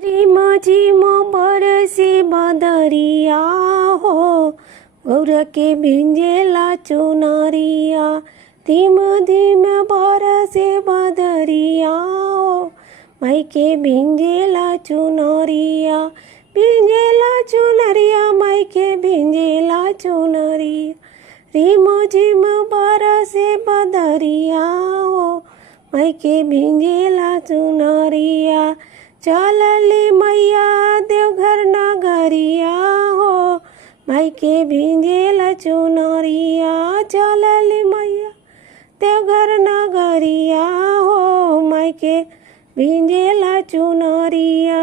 झिम झिम बरसे बदरिया हो, गौर के भिंजेला चुनरिया। धीम धीम बरसे बदरिया हो, माई के भिंजेला चुनरिया। भिंजेला चुनरिया, माई के भिंजेला चुनरिया। झिम झिम बरसे बदरिया हो, माई के भिंजेला चुनरिया। चलली मैया देवघर नगरिया हो, माई के भिंजेला चुनरिया। चलली मैया देवघर नगरिया हो, माई के भिंजेला चुनरिया।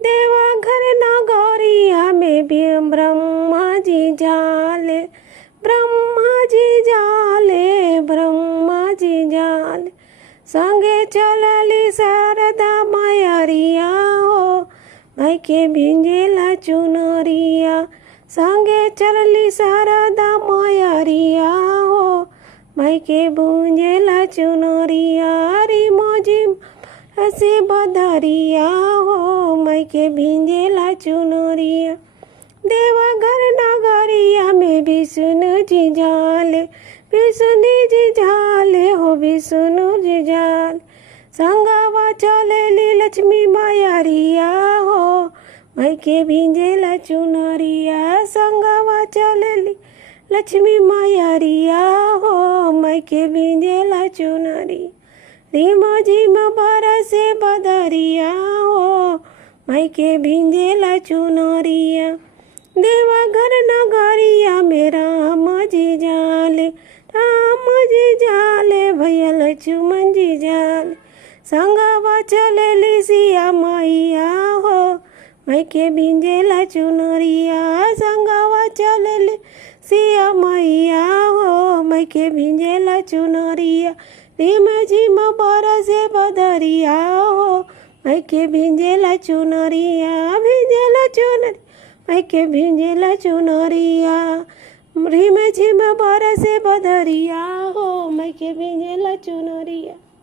देवघर नगरिया में भी ब्रह्मा जी जाले, ब्रह्मा जी जाले, ब्रह्मा जी जाले। संगे चलली शारदा मैया हो, माई के भिंजेला चुनरिया। संगे चलली शारदा मैया हो, माई के भिंजेला चुनरिया। झिम झिम बरसे बदरिया हो, माई के भिंजेला चुनरिया। देवघर नगरिया में विष्णु जी जाले, विष्णु जी जाले हो, विष्णु जी जाले। संगवा चलेली लक्ष्मी मैया हो, माई के भिंजेला चुनरिया। संगवा चलेली लक्ष्मी मैया हो, माई के भिंजेला चुनरिया। झिम झिम बरसे बदरिया हो, माई के भिंजेला चुनरिया। देवघर नगरिया में राम जी जाले, राम जी जाले, भैया लक्ष्मण जी जाले। संगवा चलेली सिया मैया हो, माई के भिंजेला चुनरिया। संगवा चलेली सिया मैया हो, माई के भिंजेला चुनरिया। झिम झिम बरसे बदरिया हो, माई के भिंजेला चुनरिया। भिंजेला चुनरिया, माई के भिंजेला चुनरिया। झिम झिम बरसे बदरिया हो, माई के भिंजेला चुनरिया।